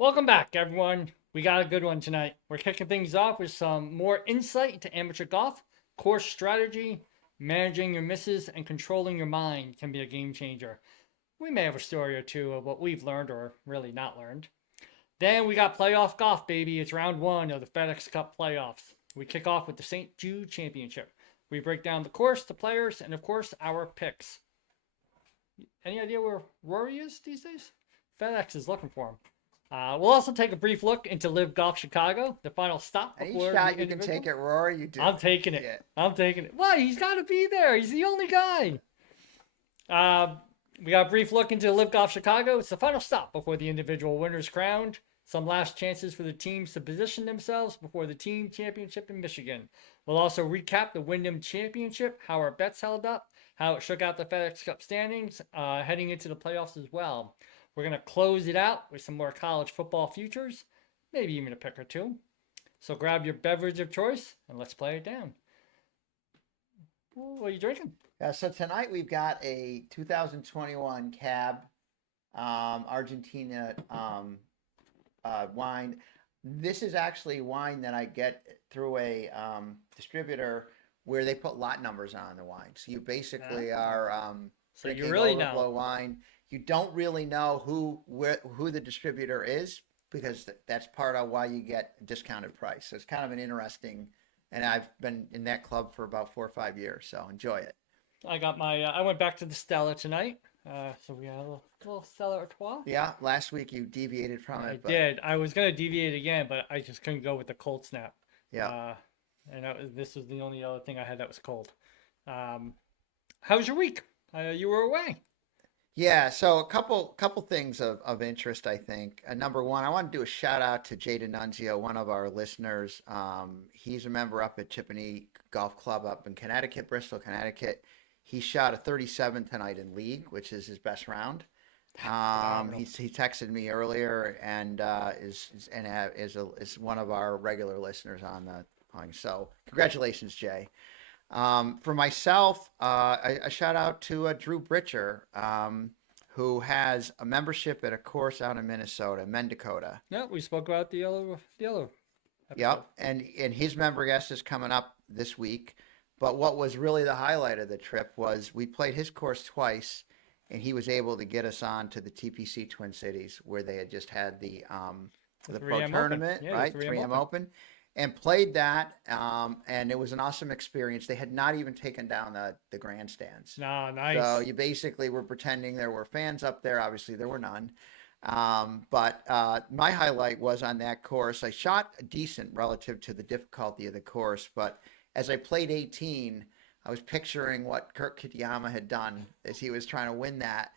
Welcome back, everyone. We got a good one tonight. We're kicking things off with some more insight into amateur golf, course strategy, managing your misses, and controlling your mind can be a game changer. We may have a story or two of what we've learned or really not learned. Then we got playoff golf, baby. It's round one of the FedEx Cup Playoffs. We kick off with the St. Jude Championship. We break down the course, the players, and of course, our picks. Any idea where Rory is these days? FedEx is looking for him. We'll also take a brief look into LIV Golf Chicago, the final stop Any before shot the you can individual. take it, Rory, you do. I'm taking it. Yeah. I'm taking it. Why? He's got to be there. He's the only guy. We got a brief look into LIV Golf Chicago. It's the final stop before the individual winner's crowned. Some last chances for the teams to position themselves before the team championship in Michigan. We'll also recap the Wyndham Championship, how our bets held up, how it shook out the FedEx Cup standings, heading into the playoffs as well. We're going to close it out with some more college football futures, maybe even a pick or two. So grab your beverage of choice and let's play it down. What are you drinking? So tonight we've got a 2021 Cab Argentina wine. This is actually wine that I get through a distributor where they put lot numbers on the wine. So you basically are So you drinking really overflow know. wine. You don't really know who the distributor is because that's part of why you get a discounted price. So it's kind of an interesting, and I've been in that club for about 4 or 5 years, so enjoy it. I got my. I went back to the Stella tonight. So we got a little Stella Artois. Yeah, last week you deviated from I it, but did. I was gonna deviate again, but I just couldn't go with the cold snap. yeah. And this was the only other thing I had that was cold. How was your week? You were away. Yeah, so a couple things of interest, I think. Number one, I want to do a shout out to Jay D'Annunzio, one of our listeners. He's a member up at Chippeney Golf Club up in Connecticut, Bristol, Connecticut. He shot a 37 tonight in league, which is his best round. He texted me earlier and is one of our regular listeners on the thing. So congratulations, Jay. For myself, a shout out to Drew Britcher, who has a membership at a course out in Minnesota, Mendakota. Yeah, we spoke about the yellow episode. Yep, and his member guest is coming up this week. But what was really the highlight of the trip was we played his course twice, and he was able to get us on to the TPC Twin Cities where they had just had the pro 3M tournament, Open. Yeah, right? the 3M 3M Open. And played that, and it was an awesome experience. They had not even taken down the grandstands. Nah, nice. So you basically were pretending there were fans up there. Obviously, there were none. But my highlight was on that course. I shot decent relative to the difficulty of the course, but as I played 18, I was picturing what Kurt Kitayama had done as he was trying to win that.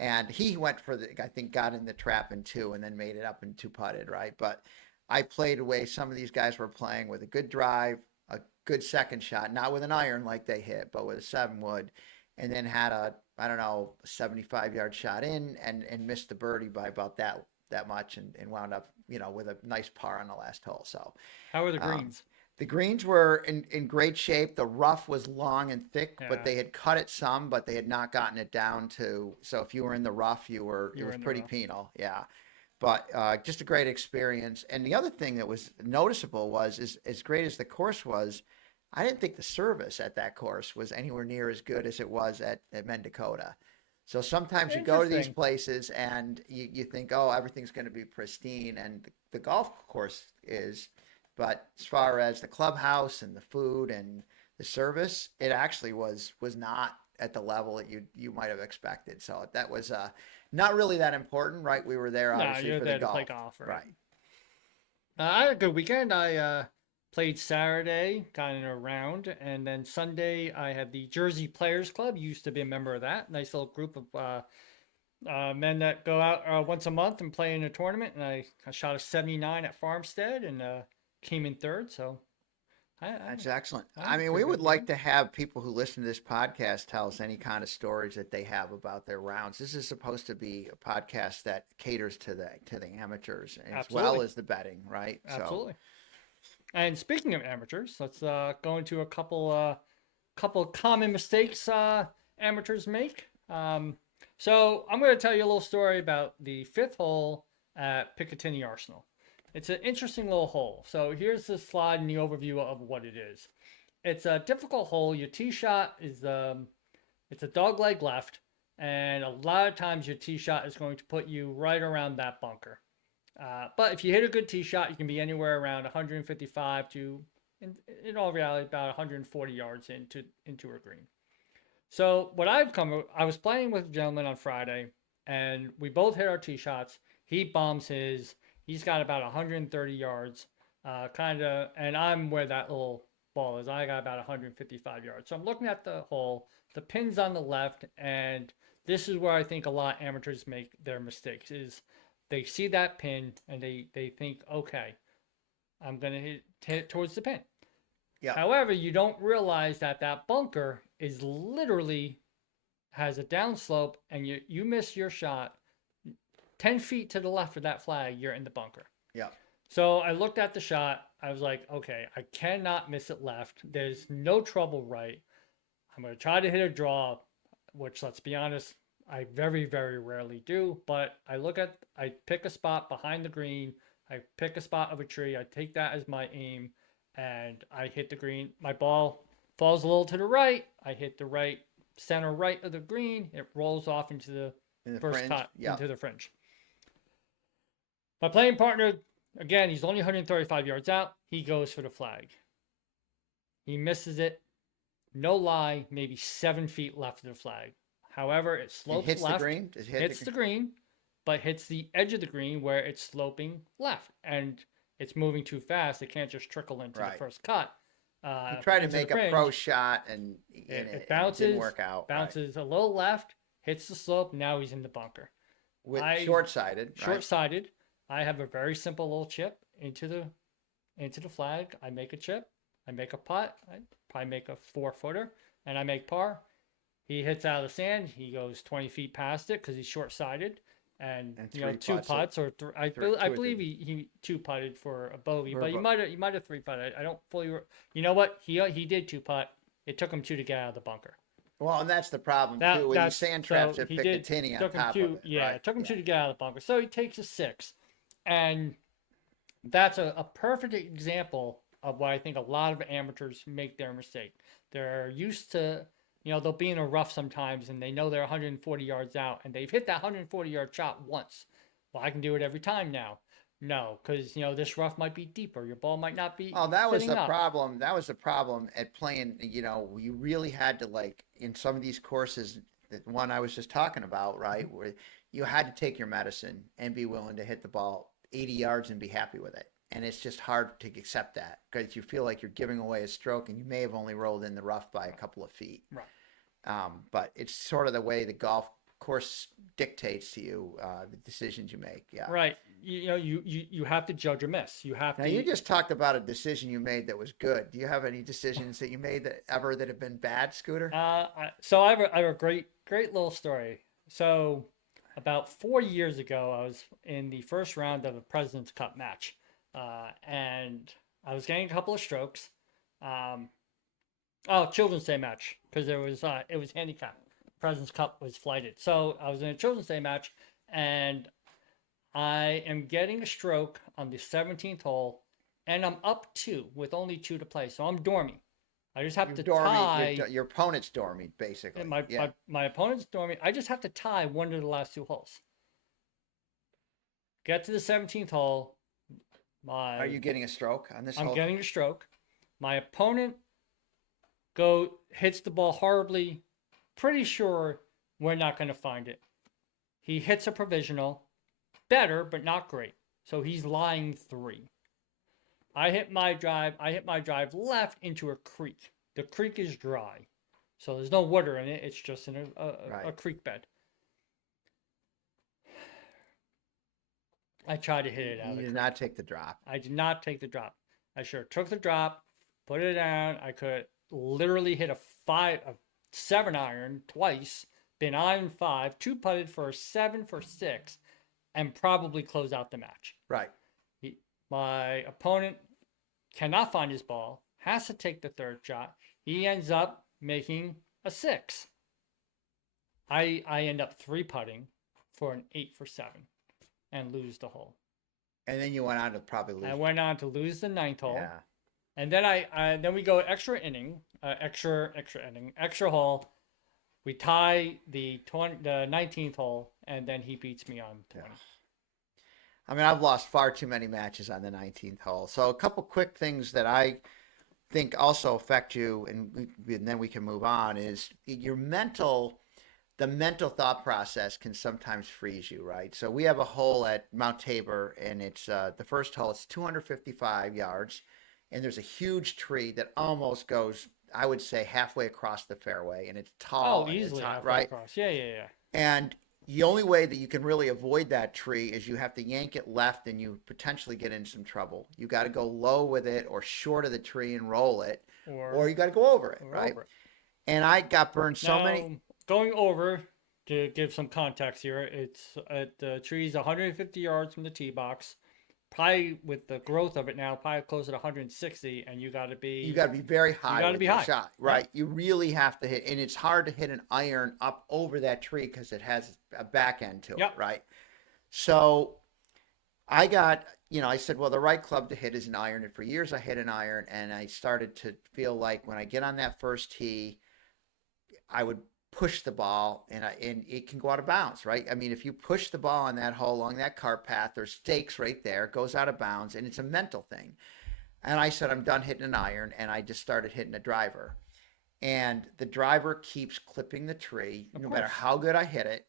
And he went for I think got in the trap in two and then made it up in two putted, right? But I played away some of these guys were playing with a good drive, a good second shot, not with an iron like they hit, but with a 7-wood, and then had a 75-yard shot in and missed the birdie by about that much and wound up, with a nice par on the last hole. So How were the greens? the greens were in great shape. The rough was long and thick, Yeah. but they had cut it some, but they had not gotten it down to. So if you were in the rough, it was pretty penal. Yeah. But just a great experience. And the other thing that was noticeable was, as great as the course was, I didn't think the service at that course was anywhere near as good as it was at Mendakota. So sometimes you go to these places and you think, oh, everything's going to be pristine, and the golf course is. But as far as the clubhouse and the food and the service, it actually was not at the level that you might have expected. So that was not really that important, right? We were there obviously for the golf. To play golf, right? I had a good weekend. I played Saturday, got in a round, and then Sunday I had the Jersey Players Club. Used to be a member of that. Nice little group of men that go out once a month and play in a tournament. And I shot a 79 at Farmstead and came in third. So that's excellent. I mean, we would like to have people who listen to this podcast tell us any kind of stories that they have about their rounds. This is supposed to be a podcast that caters to the amateurs as well as the betting, right? Absolutely. So. And speaking of amateurs, let's go into a couple common mistakes amateurs make. So I'm going to tell you a little story about the fifth hole at Picatinny Arsenal. It's an interesting little hole. So here's the slide and the overview of what it is. It's a difficult hole. Your tee shot is it's a dog leg left, and a lot of times your tee shot is going to put you right around that bunker. But if you hit a good tee shot, you can be anywhere around 155 to, in all reality, about 140 yards into a green. So what I was playing with a gentleman on Friday, and we both hit our tee shots. He bombs his. He's got about 130 yards, and I'm where that little ball is. I got about 155 yards. So I'm looking at the hole. The pin's on the left, and this is where I think a lot of amateurs make their mistakes. Is they see that pin and they think, okay, I'm gonna hit it towards the pin. Yeah. However, you don't realize that that bunker is literally has a downslope, and you miss your shot 10 feet to the left of that flag, you're in the bunker. Yeah. So I looked at the shot. I was like, okay, I cannot miss it left. There's no trouble right. I'm going to try to hit a draw, which, let's be honest, I very, very rarely do. But I pick a spot behind the green. I pick a spot of a tree. I take that as my aim, and I hit the green. My ball falls a little to the right. I hit the center right of the green. It rolls off into the first fringe. cut, Yeah. into the fringe. My playing partner, again, he's only 135 yards out. He goes for the flag. He misses it. No lie, maybe 7 feet left of the flag. However, it slopes hits left. The green? Hits the green, but hits the edge of the green where it's sloping left. And it's moving too fast. It can't just trickle into the first cut. He tried to make a pro shot, and it bounces, it didn't work out. Bounces a little left, hits the slope. Now he's in the bunker. With short-sided. Short-sided. I have a very simple little chip into the flag. I make a chip. I make a putt. I probably make a 4-footer, and I make par. He hits out of the sand. He goes 20 feet past it because he's short-sided, and two putts or three. I believe he 2-putted for a bogey, but he might have 3-putted. I don't fully. You know what? He did 2-putt. It took him 2 to get out of the bunker. Well, and that's the problem too. When you sand traps at Picatinny on top of it. Yeah, it took him 2 to get out of the bunker. So he takes a 6. And that's a perfect example of why I think a lot of amateurs make their mistake. They're used to, they'll be in a rough sometimes, and they know they're 140 yards out, and they've hit that 140-yard shot once. Well, I can do it every time now. No, because, this rough might be deeper. Your ball might not be. Oh, that was the problem. That was the problem at playing, you really had to, like, in some of these courses, the one I was just talking about, right, where you had to take your medicine and be willing to hit the ball 80 yards and be happy with it. And it's just hard to accept that because you feel like you're giving away a stroke, and you may have only rolled in the rough by a couple of feet. Right. But it's sort of the way the golf course dictates to you the decisions you make. Yeah. Right. You have to judge or miss. You have now, to. You just talked about a decision you made that was good. Do you have any decisions that you made that have been bad, Scooter? So I have a great little story. So about 4 years ago, I was in the first round of a President's Cup match, and I was getting a couple of strokes. Children's Day match, because it was handicap. President's Cup was flighted, so I was in a Children's Day match, and I am getting a stroke on the 17th hole, and I'm up 2 with only 2 to play, so I'm dormy. I just have to tie. Your opponent's dormy, basically. My opponent's dormy. I just have to tie one of the last 2 holes. Get to the 17th hole. Are you getting a stroke on this hole? I'm getting a stroke. My opponent hits the ball horribly. Pretty sure we're not going to find it. He hits a provisional. Better, but not great. So he's lying 3. I hit my drive left into a creek. The creek is dry, so there's no water in it. It's just in a creek bed. I tried to hit it out. You did not take the drop. I did not take the drop. I sure took the drop, put it down. I could literally hit a 7-iron twice, been iron 5, 2-putted for a 7 for 6, and probably close out the match. Right. My opponent cannot find his ball, has to take the 3rd shot. He ends up making a 6. I end up 3-putting for an 8 for 7. and lose the hole. And then you went on to probably lose. I went on to lose the 9th hole. Yeah. And then then we go extra hole. We tie the 19th hole, and then he beats me on 20. Yeah. I mean, I've lost far too many matches on the 19th hole. So a couple quick things that I think also affect you, and then we can move on, is the mental thought process can sometimes freeze you, right? So we have a hole at Mount Tabor, and it's the first hole. It's 255 yards, and there's a huge tree that almost goes, I would say, halfway across the fairway, and it's tall. Oh, easily halfway right across. Yeah. And the only way that you can really avoid that tree is you have to yank it left, and you potentially get in some trouble. You got to go low with it or short of the tree and roll it, or you got to go over it, right? Over it. And I got burned so many. Going over, to give some context here, it's at the tree's 150 yards from the tee box. Probably with the growth of it now, probably close at 160, and you got to be very high. You got to be high shot, right? Yeah. You really have to hit, and it's hard to hit an iron up over that tree because it has a back end to it, right? So I got, I said, well, the right club to hit is an iron, and for years I hit an iron, and I started to feel like when I get on that first tee, I would push the ball and it can go out of bounds, right? I mean, if you push the ball on that hole along that cart path, there's stakes right there, it goes out of bounds, and it's a mental thing. And I said, I'm done hitting an iron, and I just started hitting a driver. And the driver keeps clipping the tree, no matter how good I hit it.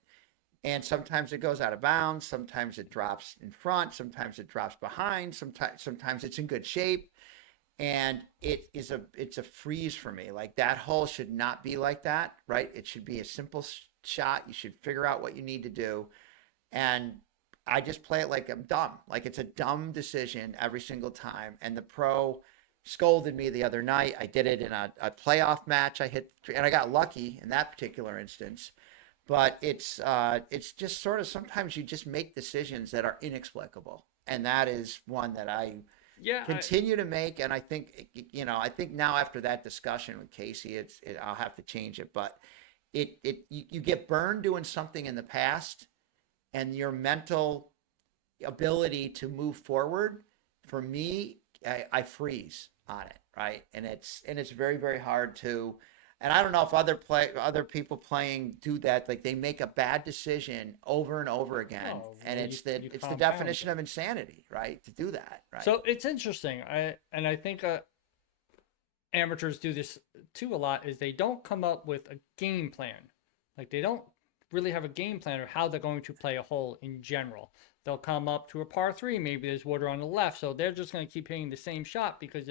And sometimes it goes out of bounds, sometimes it drops in front, sometimes it drops behind, sometimes it's in good shape. And it's a freeze for me. Like, that hole should not be like that, right? It should be a simple shot. You should figure out what you need to do. And I just play it like I'm dumb. Like, it's a dumb decision every single time. And the pro scolded me the other night. I did it in a playoff match. And I got lucky in that particular instance. But it's just sort of, sometimes you just make decisions that are inexplicable. And that is one that I continue to make. And I think, I think now after that discussion with Casey, I'll have to change it. But you get burned doing something in the past, and your mental ability to move forward, for me, I freeze on it, right? And it's very, very hard to. And I don't know if other people playing do that. Like, they make a bad decision over and over again, and it's the definition of insanity, right? To do that, right? So it's interesting. I think amateurs do this too a lot. Is they don't come up with a game plan. Like, they don't really have a game plan of how they're going to play a hole in general. They'll come up to a par 3. Maybe there's water on the left, so they're just going to keep hitting the same shot because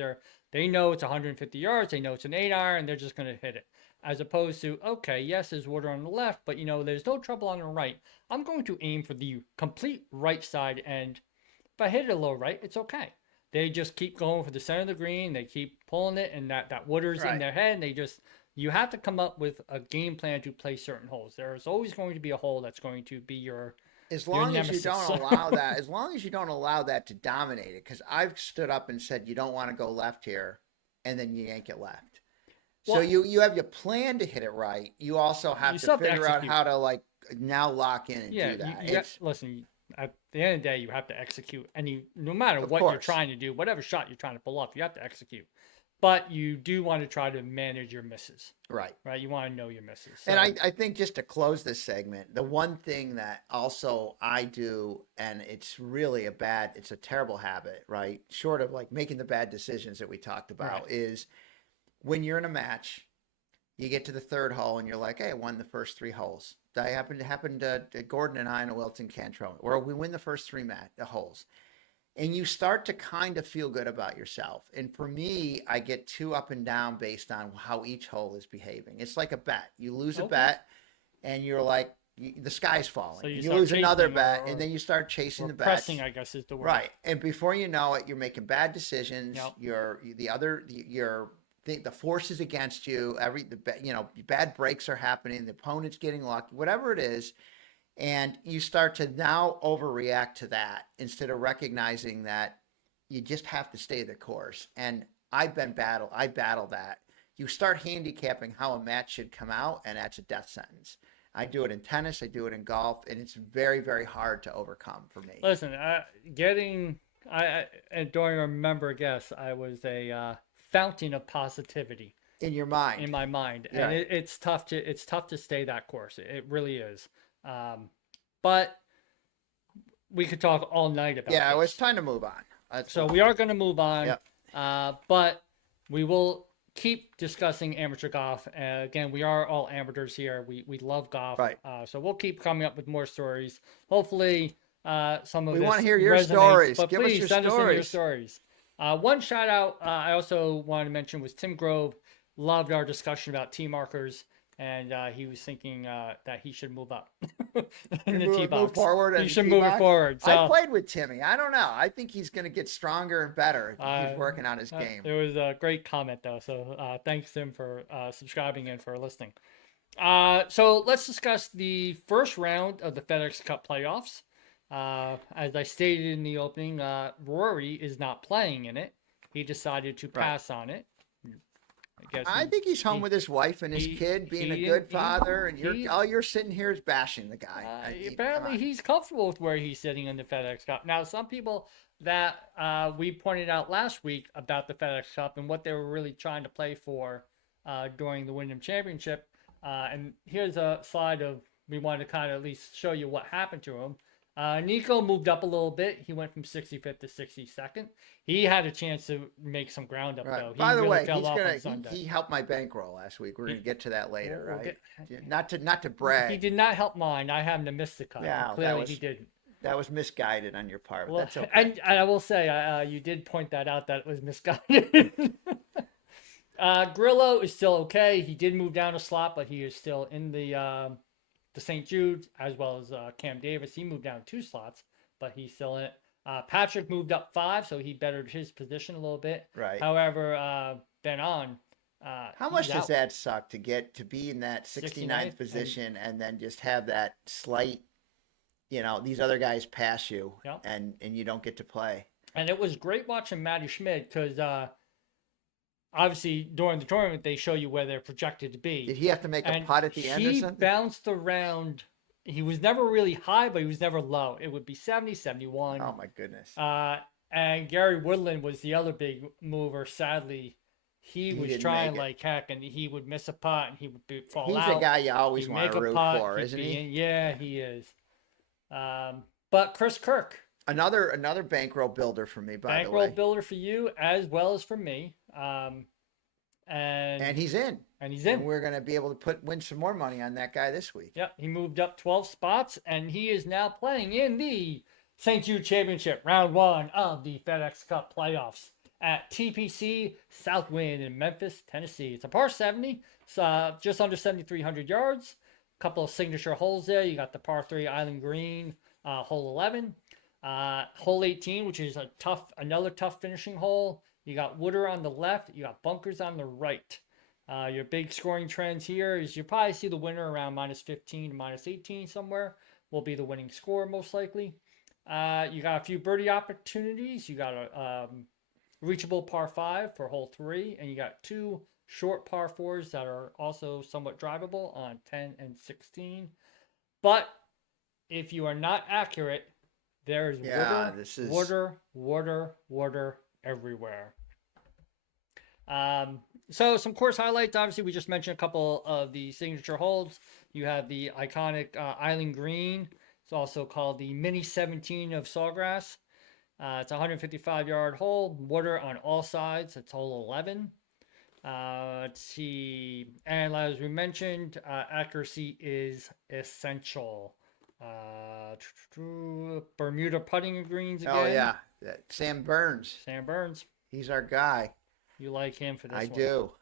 they know it's 150 yards. They know it's an 8-iron. They're just going to hit it. As opposed to, okay, yes, there's water on the left, but there's no trouble on the right. I'm going to aim for the complete right side, and if I hit it a little right, it's okay. They just keep going for the center of the green. They keep pulling it, and that water's in their head. And you have to come up with a game plan to play certain holes. There's always going to be a hole that's going to be your As long as you don't allow that to dominate it, because I've stood up and said you don't want to go left here, and then you yank it left. So you have your plan to hit it right. You also have to figure out how to now lock in and do that. Listen, at the end of the day, you have to execute no matter what you're trying to do, whatever shot you're trying to pull off, you have to execute. But you do want to try to manage your misses. Right. You want to know your misses. So. And I think, just to close this segment, the one thing that also I do, and it's really it's a terrible habit, right? Short of making the bad decisions that we talked about, is when you're in a match, you get to the third hole and you're like, hey, I won the first 3 holes. That happened to Gordon and I in a Wilton Cantrell, where we win the first 3 holes. And you start to kind of feel good about yourself. And for me, I get too up and down based on how each hole is behaving. It's like a bet. You lose a bet, and you're like, the sky's falling. So you lose another bet, and then you start chasing the bets. Pressing, I guess, is the word. Right. And before you know it, you're making bad decisions. The force is against you. Bad breaks are happening. The opponent's getting lucky. Whatever it is. And you start to now overreact to that instead of recognizing that you just have to stay the course. And I battle that. You start handicapping how a match should come out, and that's a death sentence. I do it in tennis. I do it in golf, and it's very, very hard to overcome for me. Listen, and don't remember, guess I was a fountain of positivity In your mind, in my mind, yeah. and it's tough to stay that course. It really is. But we could talk all night about. Yeah, this. it's time to move on. So we are going to move on. Yep. But we will keep discussing amateur golf. Again, we are all amateurs here. We love golf. Right. So we'll keep coming up with more stories. Hopefully, some of We this want to hear your resonates, stories. But Give us please your send us in your stories. stories. One shout out I also wanted to mention was Tim Grove. Loved our discussion about tee markers. And he was thinking that he should move up in the tee box. Move forward. He should move it forward. So, I played with Timmy. I don't know. I think he's going to get stronger and better. He's working on his game. It was a great comment, though. So thanks, Tim, for subscribing and for listening. So let's discuss the first round of the FedEx Cup Playoffs. As I stated in the opening, Rory is not playing in it. He decided to pass on it. I think he's home with his wife and his kid, being a good father, and all you're sitting here is bashing the guy. Apparently, he's comfortable with where he's sitting in the FedEx Cup. Now, some people that we pointed out last week about the FedEx Cup and what they were really trying to play for during the Wyndham Championship, and here's a slide of we wanted to kind of at least show you what happened to him. Nico moved up a little bit. He went from 65th to 62nd. He had a chance to make some ground up, though. By the way, he helped my bankroll last week. We're going to get to that later, right? Not to brag. He did not help mine. I happened to miss the cut. Yeah, clearly he didn't. That was misguided on your part. But that's okay. And I will say, you did point that out, that it was misguided. Grillo is still okay. He did move down a slot, but he is still in the St. Jude, as well as Cam Davis. He moved down 2 slots, but he's still in it. Patrick moved up 5, so he bettered his position a little bit. Right. However, Ben on. How much does that suck to get to be in that 69th position and then just have that slight, these other guys pass you and you don't get to play? And it was great watching Matty Schmidt because obviously during the tournament they show you where they're projected to be. Did he have to make a putt at the end or something? He bounced around. He was never really high, but he was never low. It would be 70, 71. Oh my goodness. And Gary Woodland was the other big mover. Sadly, he was trying like heck, and he would miss a putt, and he would fall out. He's the guy you always want to root for, isn't he? Yeah, he is. But Chris Kirk. Another bankroll builder for me, by the way. Bankroll builder for you as well as for me. And he's in. And we're going to be able to win some more money on that guy this week. Yep, he moved up 12 spots, and he is now playing in the St. Jude Championship, round 1 of the FedEx Cup Playoffs at TPC Southwind in Memphis, Tennessee. It's a par 70, so just under 7,300 yards. A couple of signature holes there. You got the par 3 Island Green, hole 11. Hole 18, which is another tough finishing hole. You got Wooder on the left. You got bunkers on the right. Your big scoring trends here is you probably see the winner around -15 to -18 somewhere will be the winning score most likely. You got a few birdie opportunities. You got a reachable par 5 for hole 3, and you got 2 short par 4s that are also somewhat drivable on 10 and 16. But if you are not accurate, there's water everywhere. So some course highlights. Obviously, we just mentioned a couple of the signature holes. You have the iconic Island Green. It's also called the Mini 17 of Sawgrass. It's a 155-yard hole. Water on all sides. It's hole 11. Let's see. And as we mentioned, accuracy is essential. Bermuda putting greens again. Oh, yeah. Sam Burns. He's our guy. You like him for this one? I do.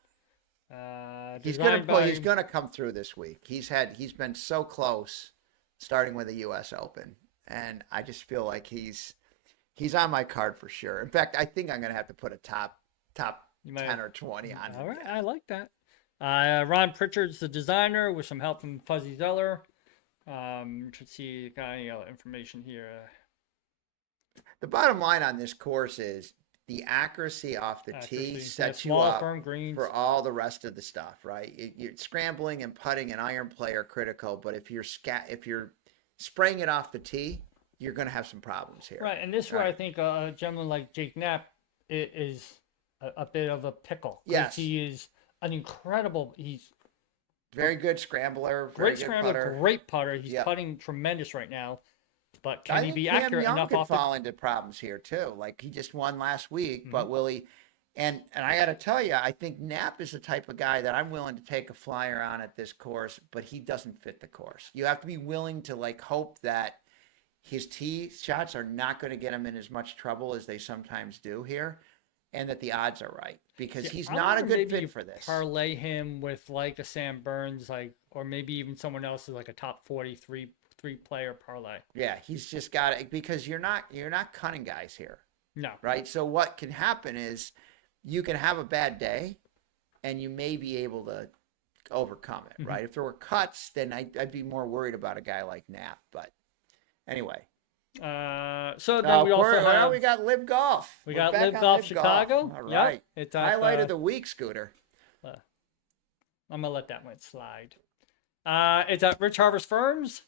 He's gonna come through this week. He's been so close, starting with the U.S. Open, and I just feel like he's on my card for sure. In fact, I think I'm gonna have to put a top 10 or 20 on him. All right, I like that. Ron Pritchard's the designer with some help from Fuzzy Zeller. Let's see, got any information here? The bottom line on this course is the accuracy off the tee Accuracy. sets you Small, up firm greens. for all the rest of the stuff, right? You're scrambling and putting and iron play are critical, but if you're spraying it off the tee, you're going to have some problems here. Right, and this is where I think a gentleman like Jake Knapp is a bit of a pickle. Yes. He is an incredible, he's very good scrambler, great scrambler, great putter. He's putting tremendous right now. But can he be accurate Young enough could off fall into problems here too. Like he just won last week, Mm-hmm. but will he? And I got to tell you, I think Knapp is the type of guy that I'm willing to take a flyer on at this course, but he doesn't fit the course. You have to be willing to like hope that his tee shots are not going to get him in as much trouble as they sometimes do here, and that the odds are right because he's not a good fit for this. Parlay him with like a Sam Burns, like, or maybe even someone else is like a top 43 player parlay. Yeah, he's just got it because you're not cutting guys here. No. Right. So what can happen is you can have a bad day, and you may be able to overcome it. Mm-hmm. Right. If there were cuts, then I'd be more worried about a guy like Knapp. But anyway. So then we also have, we got LIV Golf. We got LIV Golf Chicago. All right. Yep. It's highlight of the week, Scooter. I'm gonna let that one slide. It's at Rich Harvest Firms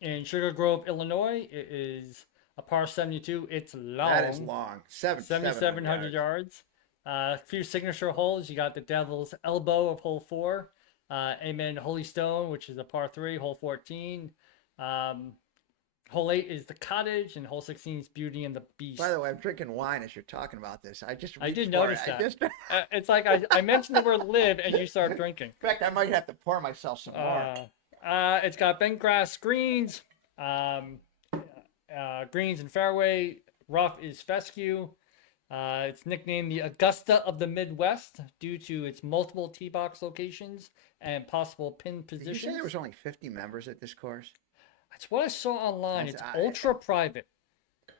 in Sugar Grove, Illinois. It is a par 72. It's long. That is long. 7,700 yards. A few signature holes. You got the Devil's Elbow of hole 4. Amen Holy Stone, which is a par 3, hole 14. Hole 8 is the Cottage, and hole 16 is Beauty and the Beast. By the way, I'm drinking wine as you're talking about this. I did notice that. It's like I mentioned the word live, and you start drinking. In fact, I might have to pour myself some more. It's got bent grass greens, greens and fairway. Rough is fescue. It's nicknamed the Augusta of the Midwest due to its multiple tee box locations and possible pin positions. Did you say there was only 50 members at this course? That's what I saw online. It's ultra private.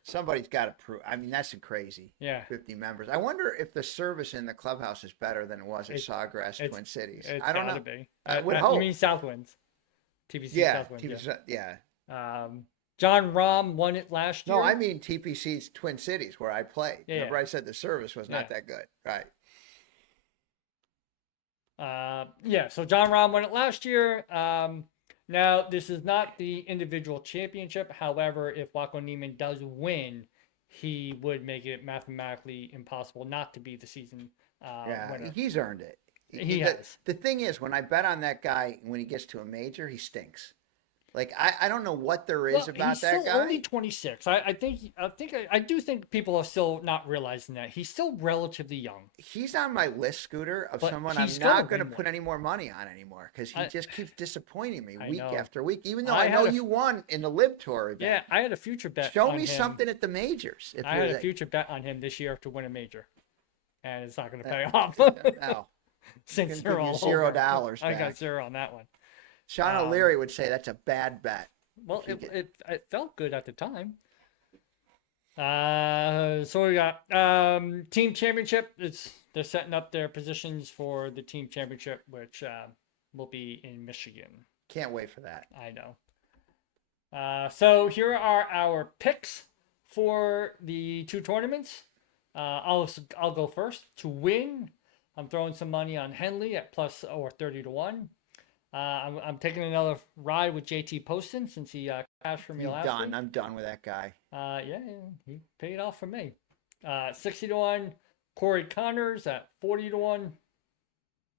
Somebody's got to prove. I mean, that's crazy. Yeah. 50 members. I wonder if the service in the clubhouse is better than it was at Sawgrass, Twin Cities. I don't know. Be. I would hope. You mean Southwinds? TPC Southwinds. Yeah. John Rahm won it last year. No, I mean TPC's Twin Cities where I played. Yeah, Remember I said the service was not that good. Right. So John Rahm won it last year. Now, this is not the individual championship. However, if Waco Neiman does win, he would make it mathematically impossible not to be the season winner. He's earned it. He has. The thing is, when I bet on that guy, when he gets to a major, he stinks. Like I don't know what there is about that guy. He's still only 26. I do think people are still not realizing that he's still relatively young. He's on my list, Scooter, of someone I'm not going to put any more money on anymore because he just keeps disappointing me week after week. Even though I know you won in the LIV Tour event. Yeah, I had a future bet. Show me something at the majors. I had a future bet on him this year to win a major, and it's not going to pay off. No, since you're all $0. I got 0 on that one. Sean O'Leary would say that's a bad bet. Well, it felt good at the time. So we got team championship. They're setting up their positions for the team championship, which will be in Michigan. Can't wait for that. I know. So here are our picks for the 2 tournaments. I'll go first. To win, I'm throwing some money on Henley at plus or 30 to 1. I'm taking another ride with JT Poston since he cashed for me last week. I'm done with that guy. He paid off for me. 60 to 1. Corey Connors at 40 to 1.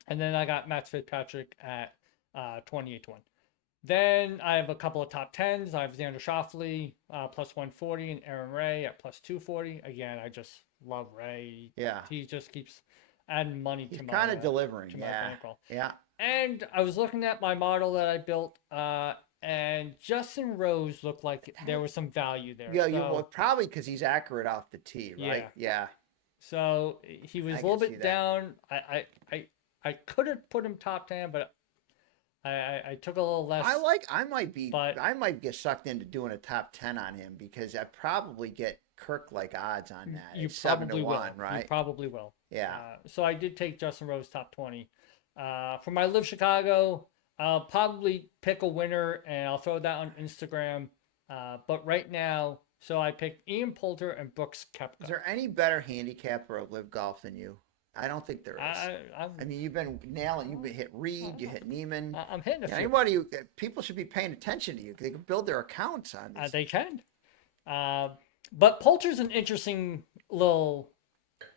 And then I got Matt Fitzpatrick at 28 to 1. Then I have a couple of top 10s. I have Xander Schauffele plus 140 and Aaron Ray at plus 240. Again, I just love Ray. Yeah. He just keeps adding money to my kind of delivering. my bankroll. Yeah. And I was looking at my model that I built, and Justin Rose looked like there was some value there. Yeah, well, probably because he's accurate off the tee, right? Yeah. So he was a little bit down. I could have put him top 10, but I took a little less. I might get sucked into doing a top 10 on him because I probably get Kirk-like odds on that. You it's probably 7 to 1, will. right? You probably will. Yeah. So I did take Justin Rose top 20. For my LIV Chicago, I'll probably pick a winner and I'll throw that on Instagram. But right now, So I picked Ian Poulter and Brooks Is Koepka. there any better handicapper of LIV Golf than you? I don't think there is. I mean, you've been nailing. You've been hit Reed. You hit Neiman. I'm hitting a few. Anybody? People should be paying attention to you. They can build their accounts on this. They can. But Poulter's an interesting little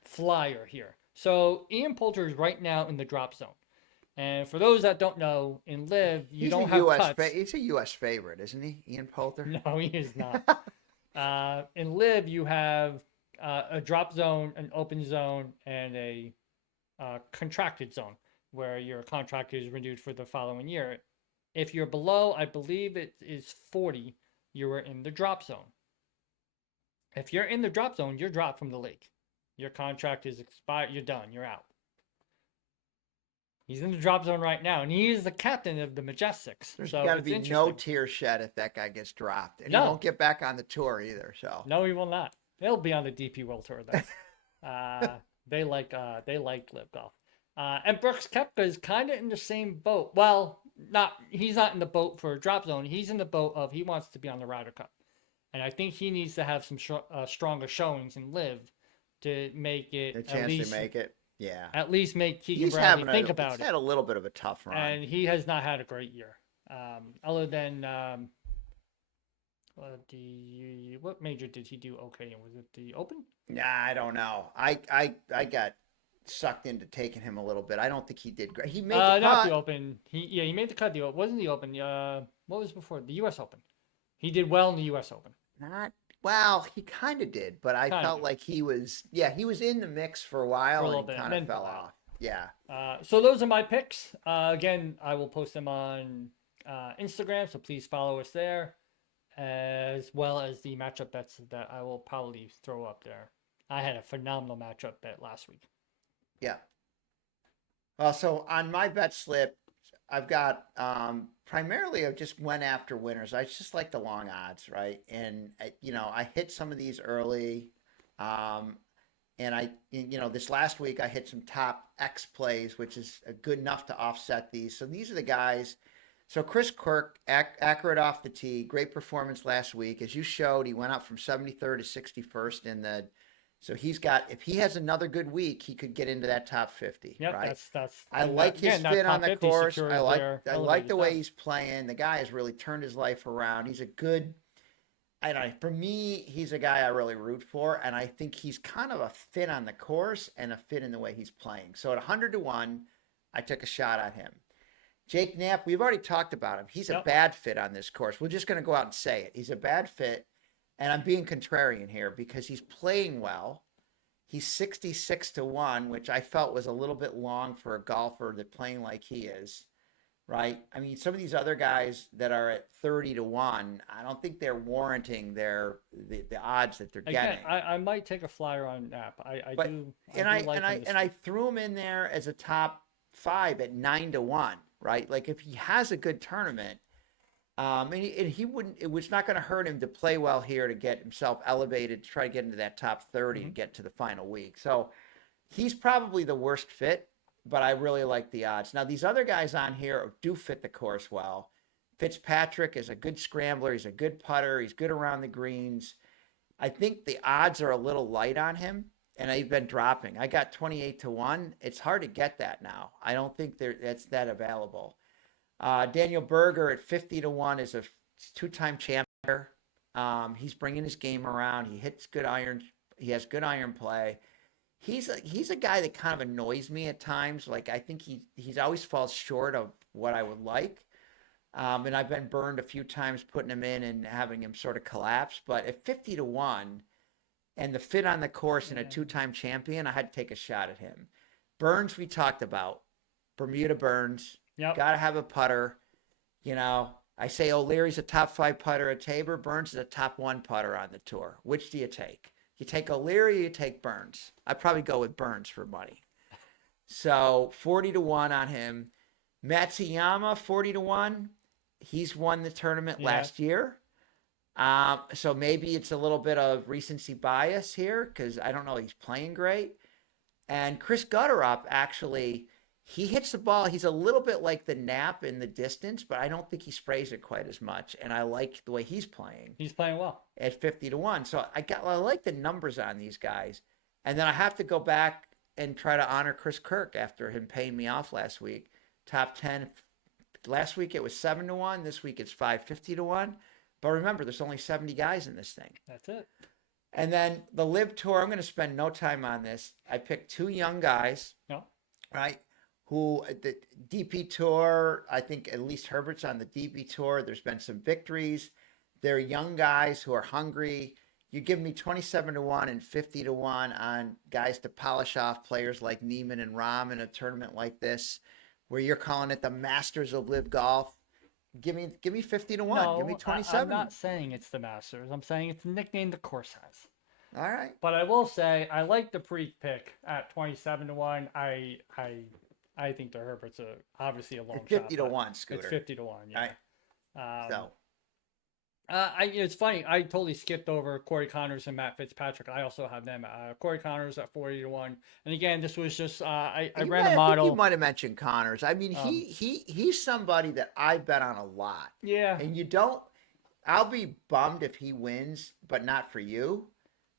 flyer here. So Ian Poulter is right now in the drop zone. And for those that don't know, in LIV, you don't have cuts. He's a U.S. favorite, isn't he, Ian Poulter? No, he is not. In LIV, you have a drop zone, an open zone, and a contracted zone where your contract is renewed for the following year. If you're below, I believe it is 40, you are in the drop zone. If you're in the drop zone, you're dropped from the league. Your contract is expired. You're done. You're out. He's in the drop zone right now, and he is the captain of the Majestics. There's so got to be no tear shed if that guy gets dropped, and he won't get back on the tour either. So no, he will not. He'll be on the DP World Tour though. They like LIV Golf. And Brooks Koepka is kind of in the same boat. Well, he's not in the boat for a drop zone. He's in the boat of he wants to be on the Ryder Cup, and I think he needs to have some stronger showings and LIV to make it a chance to make it. Yeah. At least make Keegan Bradley think about it. He's had a little bit of a tough run. And he has not had a great year. Other than what major did he do okay in? Was it the Open? Nah, I don't know. I got sucked into taking him a little bit. I don't think he did great. He made the cut. Not the Open. He made the cut. Wasn't the Open. What was before? The US Open. He did well in the US Open. Well, he kind of did, but I felt like he was in the mix for a while and kind of fell off. Yeah. So those are my picks. Again, I will post them on Instagram, so please follow us there, as well as the matchup bets that I will probably throw up there. I had a phenomenal matchup bet last week. Yeah. So on my bet slip, I've got primarily I just went after winners. I just like the long odds, right? And I hit some of these early, and this last week I hit some top X plays, which is good enough to offset these. So these are the guys. So Chris Kirk, accurate off the tee, great performance last week, as you showed. He went up from 73rd to 61st in the. So he's got, if he has another good week, he could get into that top 50. Yep, right? That's. I like his fit on the course. I like the way he's playing. The guy has really turned his life around. He's a good. For me, he's a guy I really root for, and I think he's kind of a fit on the course and a fit in the way he's playing. So at 100-1, I took a shot at him. Jake Knapp, we've already talked about him. He's a bad fit on this course. We're just going to go out and say it. He's a bad fit. And I'm being contrarian here because he's playing well. He's 66-1, which I felt was a little bit long for a golfer that playing like he is, right? I mean, some of these other guys that are at 30-1, I don't think they're warranting the odds that they're getting. I might take a flyer on Knapp. I threw him in there as a top 5 at 9-1, right? Like if he has a good tournament. He wouldn't. It was not going to hurt him to play well here to get himself elevated to try to get into that top 30 to get to the final week. So he's probably the worst fit, but I really like the odds. Now these other guys on here do fit the course well. Fitzpatrick is a good scrambler. He's a good putter. He's good around the greens. I think the odds are a little light on him, and I've been dropping. I got 28-1. It's hard to get that now. I don't think that's that available. Daniel Berger at 50-1 is a two-time champion. He's bringing his game around. He hits good iron. He has good iron play. He's a guy that kind of annoys me at times. Like I think he's always falls short of what I would like. And I've been burned a few times putting him in and having him sort of collapse. But at 50-1 and the fit on the course and a two-time champion, I had to take a shot at him. Burns, we talked about. Bermuda Burns. Yep. Got to have a putter. I say O'Leary's a top 5 putter at Tabor. Burns is a top 1 putter on the tour. Which do you take? You take O'Leary or you take Burns? I'd probably go with Burns for money. So 40-1 on him. Matsuyama, 40-1. He's won the tournament last year. So maybe it's a little bit of recency bias here because I don't know. He's playing great. And Chris Gutterup, actually, he hits the ball. He's a little bit like the nap in the distance, but I don't think he sprays it quite as much. And I like the way he's playing He's playing well. at 50-1. So I like the numbers on these guys. And then I have to go back and try to honor Chris Kirk after him paying me off last week. Top 10. Last week it was 7-1. This week it's 550-1. But remember, there's only 70 guys in this thing. That's it. And then the LIV Tour, I'm going to spend no time on this. I picked 2 young guys, right? Who the DP Tour, I think at least Herbert's on the DP Tour. There's been some victories. They're young guys who are hungry. You give me 27-1 and 50-1 on guys to polish off players like Neiman and Rahm in a tournament like this, where you're calling it the Masters of LIV Golf. Give me 50-1. No, give me 27. I'm not saying it's the Masters. I'm saying it's the nickname the course has. All right. But I will say I like the pre-pick at 27-1. I think the Herbert's obviously a long shot. 50-1, Scooter. It's 50-1. Yeah. Right. It's funny. I totally skipped over Corey Connors and Matt Fitzpatrick. I also have them. Corey Connors at 40-1. And again, this was just I ran a model. I think you might have mentioned Connors. I mean, he's somebody that I bet on a lot. Yeah. And you don't. I'll be bummed if he wins, but not for you.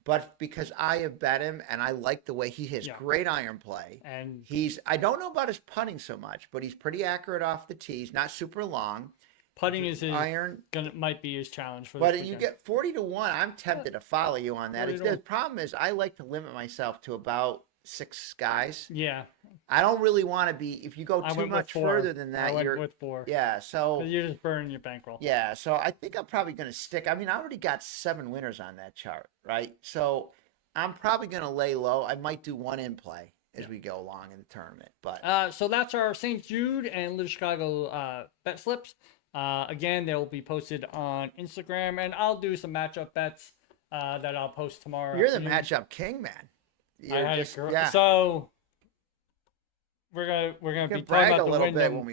But because I have bet him and I like the way he has great iron play. And I don't know about his putting so much, but he's pretty accurate off the tees, not super long. Putting is iron. Might be his challenge for. But you get 40-1. I'm tempted to follow you on that. The problem is I like to limit myself to about 6 guys. Yeah. I don't really want to be. If you go too much further than that, you're with 4. Yeah. So you're just burning your bankroll. Yeah. So I think I'm probably going to stick. I mean, I already got 7 winners on that chart, right? So I'm probably going to lay low. I might do 1 in play as we go along in the tournament. But so that's our St. Jude and LIV Chicago bet slips. Again, they'll be posted on Instagram, and I'll do some matchup bets that I'll post tomorrow. You're the matchup king, man. So we're gonna be talking about the Wyndham.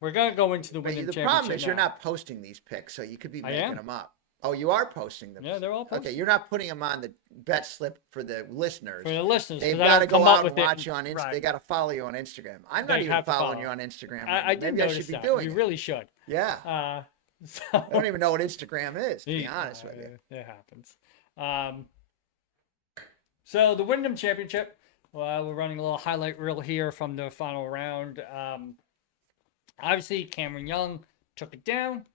We're gonna go into the Wyndham Championship. The problem is you're not posting these picks, so you could be making them up. Oh, you are posting them. Yeah, they're all posted. Okay, you're not putting them on the bet slip for the listeners. For the listeners, they've got to go out and watch you on Instagram. Right. They got to follow you on Instagram. I'm not even following you on Instagram. Maybe I should be doing it. You really should. Yeah. I don't even know what Instagram is, to be honest with you. It happens. So the Wyndham Championship, we're running a little highlight reel here from the final round. Obviously, Cameron Young took it down.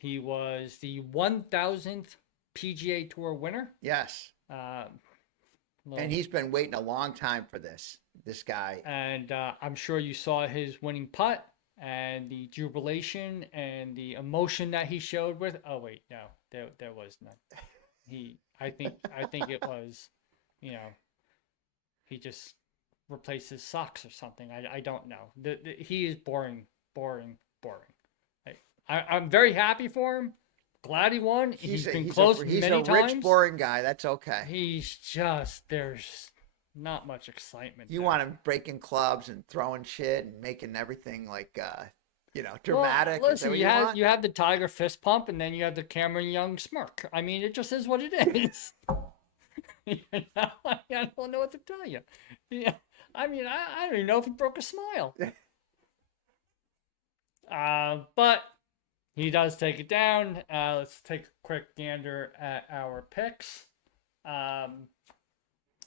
He was the 1,000th PGA Tour winner. Yes. And he's been waiting a long time for this guy. And I'm sure you saw his winning putt and the jubilation and the emotion that he showed with. Oh wait, no, there was none. I think it was, he just replaced his socks or something. I don't know. He is boring. I'm very happy for him. Glad he won. He's been close many times. He's a rich, boring guy. That's okay. There's not much excitement. You want him breaking clubs and throwing shit and making everything like, dramatic. Well, listen, you have the Tiger fist pump and then you have the Cameron Young smirk. I mean, it just is what it is. I don't know what to tell you. Yeah, I mean, I don't even know if he broke a smile. But he does take it down. Let's take a quick gander at our picks.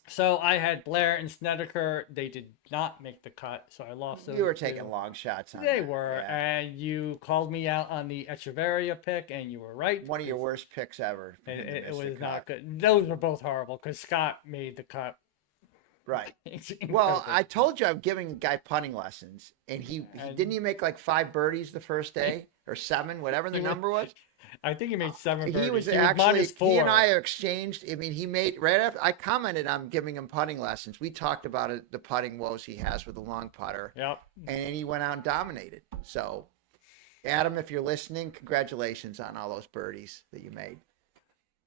So I had Blair and Snedeker. They did not make the cut, so I lost those. You were taking long shots on They were, and you called me out on the Echeverria pick, and you were right. One of your worst picks ever. It was not good. Those were both horrible because Scott made the cut. Right. Well, I told you I'm giving a guy putting lessons, and he didn't he make like 5 birdies the first day or 7, whatever the number was. I think he made 7 birdies. He was actually he and I exchanged. I mean, he made right after I commented on giving him putting lessons. We talked about it, the putting woes he has with the long putter. Yep. And he went out and dominated. So, Adam, if you're listening, congratulations on all those birdies that you made.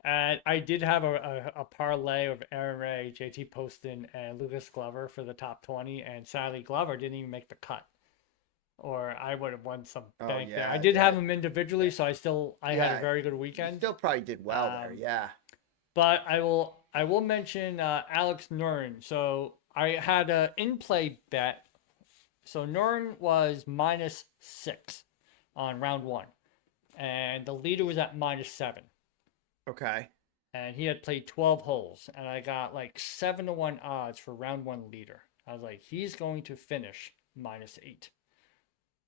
And I did have a parlay of Aaron Ray, JT Poston, and Lucas Glover for the top 20, and sadly Glover didn't even make the cut. Or I would have won some bank there. I did have him individually, so I had a very good weekend. You still probably did well there, yeah. But I will mention Alex Nurin. So I had an in-play bet So Norton was -6 on round 1, and the leader was at -7. Okay. And he had played 12 holes, and I got like 7-1 odds for round 1 leader. I was like, he's going to finish -8,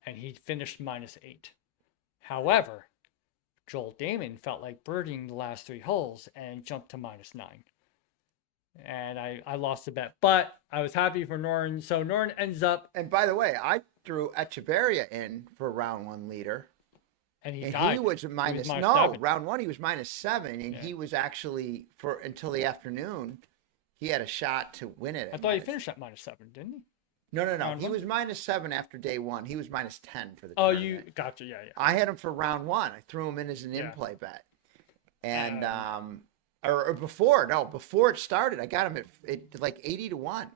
and he finished -8. However, Joel Damon felt like birdieing the last 3 holes and jumped to -9. And I lost the bet, but I was happy for Norton. So Norton ends up, And by the way, I threw Echeverria in for round 1 leader. and he And died. he was minus -7. no, round 1 he was -7, and Yeah. he was actually for until the afternoon, he had a shot to win it. I thought he finished at -7, didn't he? No. round He one? was -7 after day 1. He was -10 for the Oh, tournament. you gotcha. Yeah, yeah. I had him for round 1. I threw him in as an Yeah. in-play bet. And or before it started, I got him at like 80-1.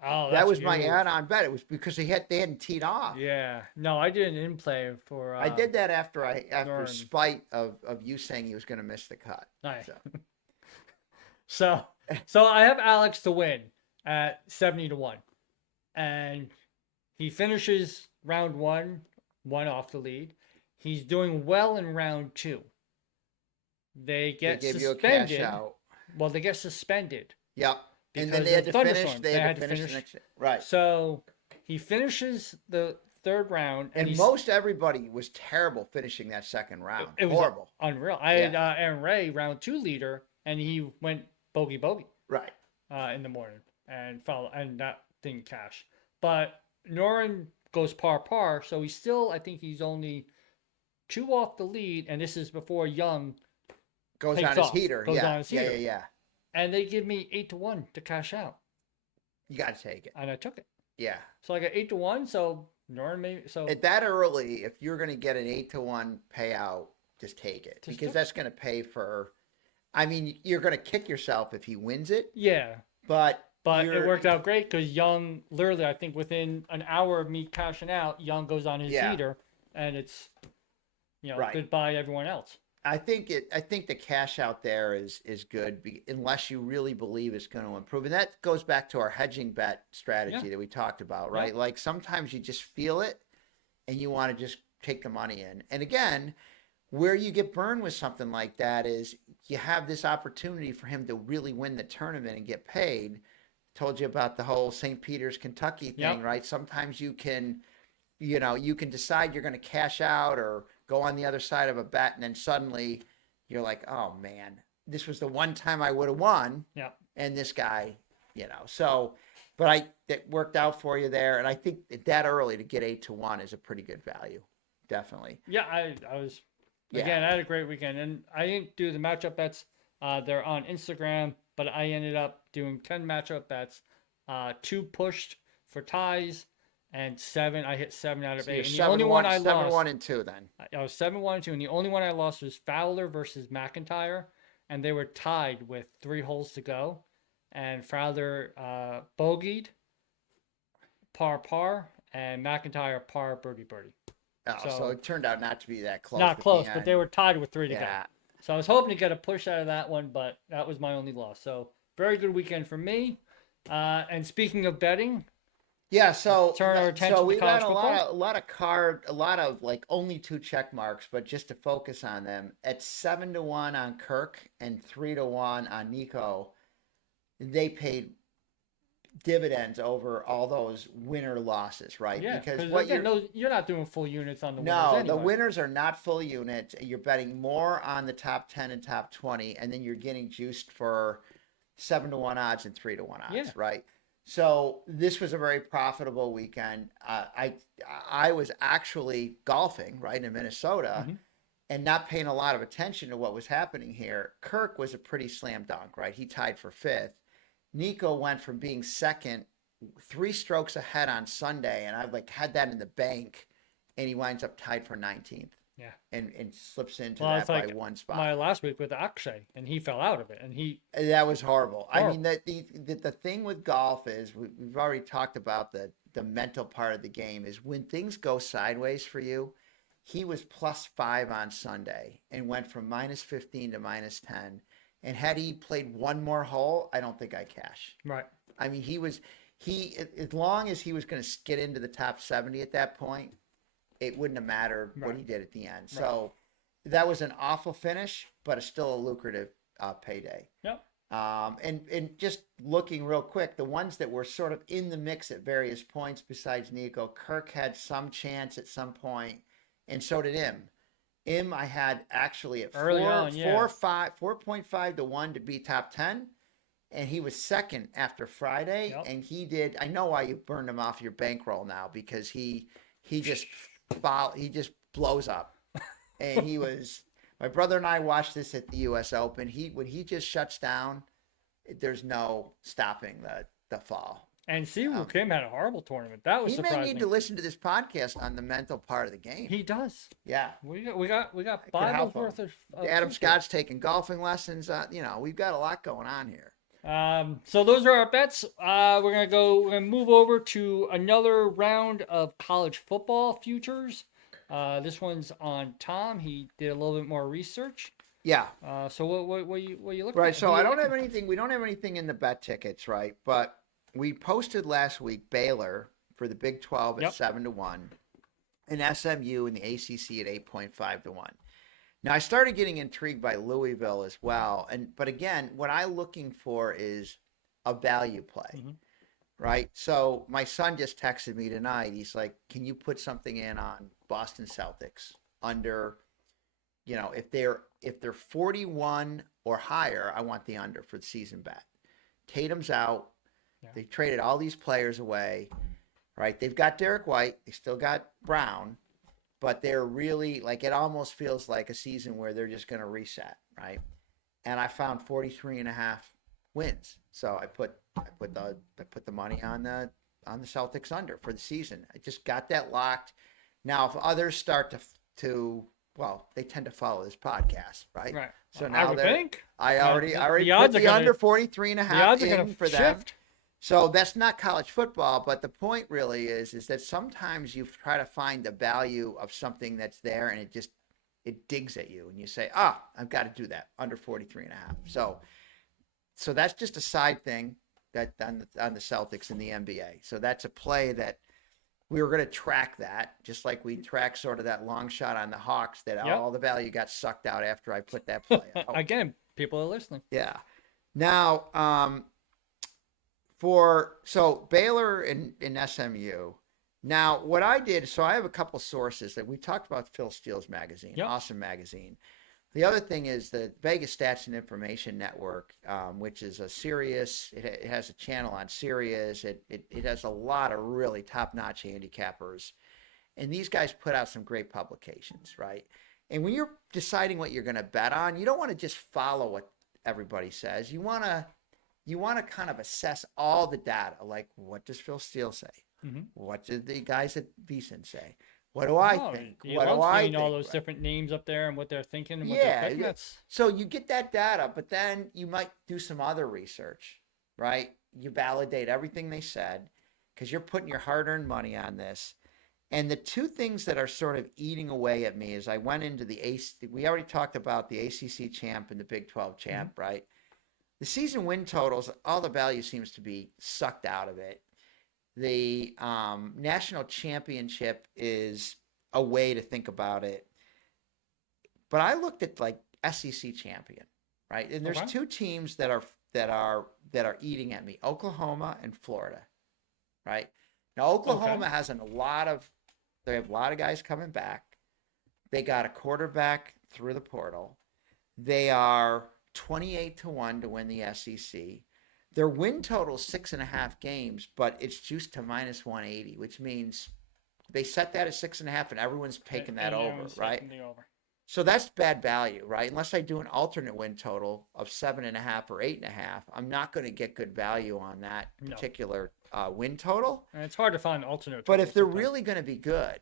Oh, That that's was my huge. add-on bet. It was because they hadn't teed off. Yeah. No, I did an in play for. I did that after Norton. spite of you saying he was going to miss the cut. Nice. So. So I have Alex to win at 70-1, and he finishes round 1 off the lead. He's doing well in round 2. They get They gave you a suspended. cash out. Well, they get suspended. Yep. And then because they had of to finish. thunderstorms. They had to finish the next. Right. So he finishes the 3rd round, And he's most everybody was terrible finishing that second round. it was Horrible. unreal. I had Aaron Ray round 2 leader, and he went bogey Right. in the morning and fell, and that didn't cash. But Noren goes par, so he's still, I think he's only 2 off the lead, and this is before Young, Goes Takes on his off. heater. Goes yeah. on his yeah. heater. Yeah. Yeah. and they give me 8-1 to cash out, You got to take it. and I took it. Yeah. So I got 8-1. So Noren maybe so. At that early, if you're going to get an 8-1 payout, just take it Just because do it. that's going to pay for. I mean, you're going to kick yourself if he wins it, Yeah, but but you're- it worked out great because Young, literally, I think within an hour of me cashing out, Young goes on his Yeah. heater, and it's Right. goodbye everyone else. I think the cash out there is good unless you really believe it's going to improve. And that goes back to our hedging bet strategy Yeah. that we talked about, right? Yeah. Like sometimes you just feel it and you want to just take the money in. And again, where you get burned with something like that is you have this opportunity for him to really win the tournament and get paid. Told you about the whole St. Peter's, Kentucky thing, Yep. right? Sometimes you can decide you're going to cash out or go on the other side of a bet, and then suddenly you're like, oh man, this was the one time I would have won. Yep. And this guy, so, but it worked out for you there. And I think that early to get 8-1 is a pretty good value. Definitely. Yeah, I was Yeah. again. I had a great weekend, and I didn't do the matchup bets. They're on Instagram, but I ended up doing 10 matchup bets. 2 pushed for ties, and 7. I hit 7 out of So 8. you're And the only one I 7-1 lost, and 2 then. I was 7-1-2, and the only one I lost was Fowler versus McIntyre, and they were tied with 3 holes to go, and Fowler bogeyed, par, and McIntyre par birdie. Oh, so So- it turned out not to be that close. Not at the close, but end. they were tied with 3 to go. Yeah. So I was hoping to get a push out of that one, but that was my only loss. So very good weekend for me. And speaking of betting, Yeah, so Turn our attention to we've college had football? a lot of like only 2 check marks, but just to focus on them at 7-1 on Kirk and 3-1 on Nico, they paid dividends over all those winner losses, right? yeah, because because what again, you're not doing full units on the winners no, anyway. the winners are not full units. You're betting more on the top 10 and top 20, and then you're getting juiced for 7-1 odds and 3-1 odds, Yeah. right? So this was a very profitable weekend. I was actually golfing right in Minnesota Mhm. and not paying a lot of attention to what was happening here. Kirk was a pretty slam dunk, right? He tied for 5th. Nico went from being second, 3 strokes ahead on Sunday, and I've like had that in the bank, and he winds up tied for 19th. Yeah. And slips into Well, that it's by like 1 spot. my last week with Akshay, and he fell out of it, and he That was horrible. I mean, Horrible. the thing with golf is we've already talked about the mental part of the game is when things go sideways for you. He was +5 on Sunday and went from -15 to -10. And had he played one more hole, I don't think I cash. right. I mean, he was as long as he was going to get into the top 70 at that point, it wouldn't have mattered what he did at the end. So that was an awful finish, but it's still a lucrative payday. Yep. And just looking real quick, the ones that were sort of in the mix at various points besides Nico, Kirk had some chance at some point, and so did Im. I had actually at 4.5 to 1 to be top 10, and he was second after Friday, and he did. I know why you burned him off your bankroll now, because he just blows up, and he was. My brother and I watched this at the U.S. Open. When he just shuts down, there's no stopping the fall. And Siwoo Kim had a horrible tournament. That was surprising. He may need to listen to this podcast on the mental part of the game. He does. Yeah. We got Bibles worth of Adam Scott's taking golfing lessons. We've got a lot going on here. So those are our bets. We're gonna move over to another round of college football futures. This one's on Tom. He did a little bit more research. Yeah. So what you looking at? Right. So I don't have anything. We don't have anything in the bet tickets, right? But we posted last week Baylor for the Big 12 at 7 to 1, and SMU in the ACC at 8.5 to 1. Now I started getting intrigued by Louisville as well, but again, what I'm looking for is a value play, right? So my son just texted me tonight. He's like, "Can you put something in on Boston Celtics under? If they're 41 or higher, I want the under for the season bet. Tatum's out. Yeah. They traded all these players away, right? They've got Derek White. They still got Brown, but they're really it almost feels like a season where they're just going to reset, right? And I found 43.5 wins. So I put the money on the Celtics under for the season. I just got that locked. Now, if others start to they tend to follow this podcast, right? Right. So now I already put the under 43.5 in for them. Shift. So that's not college football, but the point really is that sometimes you try to find the value of something that's there, and it digs at you, and you say, I've got to do that under 43.5. So that's just a side thing that on the Celtics and the NBA. So that's a play that we were going to track, that just like we track sort of that long shot on the Hawks that all the value got sucked out after I put that play out. Again, people are listening. Yeah. Now, Baylor and SMU. Now, what I did, so I have a couple sources that we talked about. Phil Steele's magazine, awesome magazine. The other thing is the Vegas Stats and Information Network, which is a Sirius. It has a channel on Sirius. It has a lot of really top-notch handicappers, and these guys put out some great publications, right? And when you're deciding what you're going to bet on, you don't want to just follow what everybody says. You want to kind of assess all the data, like what does Phil Steele say? Mm-hmm. What did the guys at VEASAN say? What do I think? What do I think? All those different names up there and what they're thinking. And what they're thinking. So you get that data, but then you might do some other research, right? You validate everything they said because you're putting your hard-earned money on this. And the two things that are sort of eating away at me is I went into we already talked about the ACC champ and the Big 12 champ, mm-hmm. right? The season win totals, all the value seems to be sucked out of it. The national championship is a way to think about it. But I looked at SEC champion, right? And there's two teams that are eating at me, Oklahoma and Florida, right? Now Oklahoma has they have a lot of guys coming back. They got a quarterback through the portal. They are 28 to 1 to win the SEC. Their win total is 6.5 games, but it's juiced to minus 180, which means they set that at 6.5 and everyone's taking that over, right? So that's bad value, right? Unless I do an alternate win total of 7.5 or 8.5, I'm not going to get good value on that particular win total. And it's hard to find alternate. But if they're really going to be good,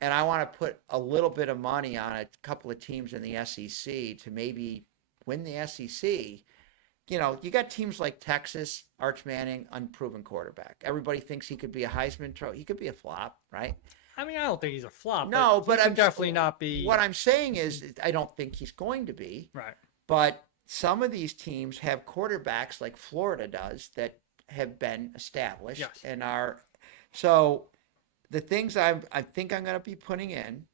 and I want to put a little bit of money on a couple of teams in the SEC to maybe win the SEC, you got teams like Texas, Arch Manning, unproven quarterback. Everybody thinks he could be a Heisman Trophy. He could be a flop, right? I mean, I don't think he's a flop. No, but I'm definitely not be. What I'm saying is, I don't think he's going to be. Right. But some of these teams have quarterbacks like Florida does that have been established Yes. and are. So the things I think I'm going to be putting in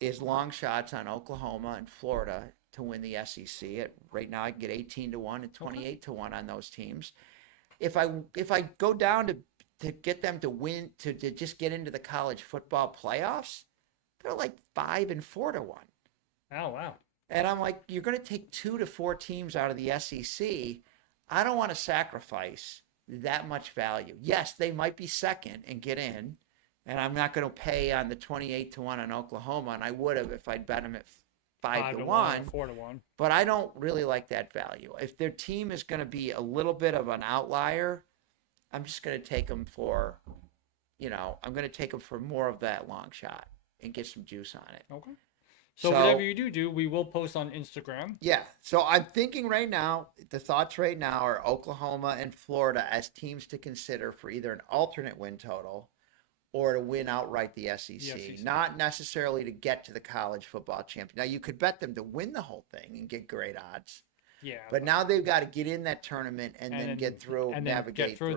is long shots on Oklahoma and Florida to win the SEC. Right now, I can get 18-1 and 28-1 on those teams. If I go down to get them to win to just get into the college football playoffs, they're like 5 and 4-1. Oh wow. And I'm like, you're going to take 2 to 4 teams out of the SEC. I don't want to sacrifice that much value. Yes, they might be second and get in, and I'm not going to pay on the 28-1 on Oklahoma, and I would have if I'd bet them at 5-1, 4-1. but I don't really like that value. If their team is going to be a little bit of an outlier, I'm just going to take them for, I'm going to take them for more of that long shot and get some juice on it. Okay. So whatever you do, we will post on Instagram. Yeah. So I'm thinking right now, the thoughts right now are Oklahoma and Florida as teams to consider for either an alternate win total or to win outright the SEC. Not necessarily to get to the college football championship. Now, you could bet them to win the whole thing and get great odds. Yeah. But now they've got to get in that tournament and then get through, and navigate get through.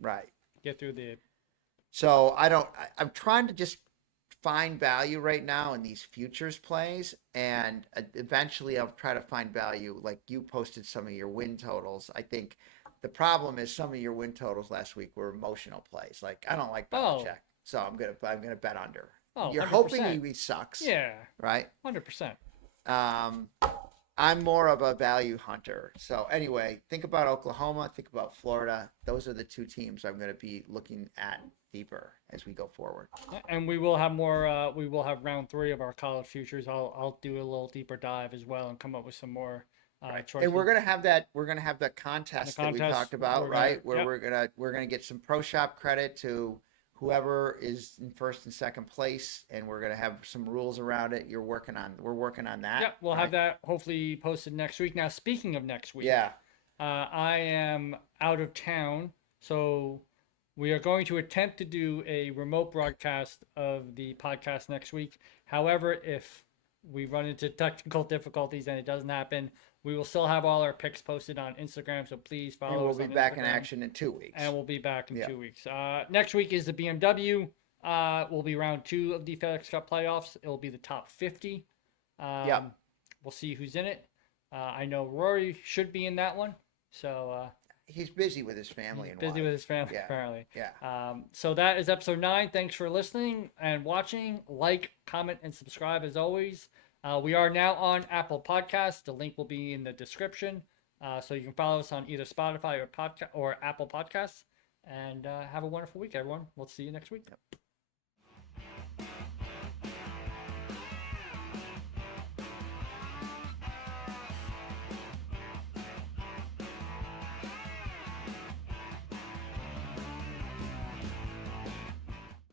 Right. Get through the. So I'm trying to just find value right now in these futures plays, and eventually I'll try to find value. Like you posted some of your win totals. I think the problem is some of your win totals last week were emotional plays. Like I don't like Belichick, so I'm gonna bet under. Oh, you're 100%. hoping he sucks. Yeah. Right. 100%. I'm more of a value hunter. So anyway, think about Oklahoma, think about Florida. Those are the 2 teams I'm going to be looking at deeper as we go forward. And we will have more. We will have round 3 of our college futures. I'll do a little deeper dive as well and come up with some more choices. And we're gonna have that. We're gonna have the contest that we talked about, right? Where we're gonna get some pro shop credit to whoever is in first and second place, and we're gonna have some rules around it. We're working on that. Yeah, we'll have that hopefully posted next week. Now, speaking of next week, I am out of town, so we are going to attempt to do a remote broadcast of the podcast next week. However, if we run into technical difficulties and it doesn't happen, we will still have all our picks posted on Instagram, so please follow us on Instagram. We'll be back in action in 2 weeks. And we'll be back in 2 weeks. Next week is the BMW. Will be round 2 of the FedEx Cup Playoffs. It'll be the top 50. We'll see who's in it. I know Rory should be in that one. So he's busy with his family. Apparently. Yeah. So that is episode 9. Thanks for listening and watching. Like, comment, and subscribe as always. We are now on Apple Podcasts. The link will be in the description. So you can follow us on either Spotify or Apple Podcasts. And have a wonderful week, everyone. We'll see you next week.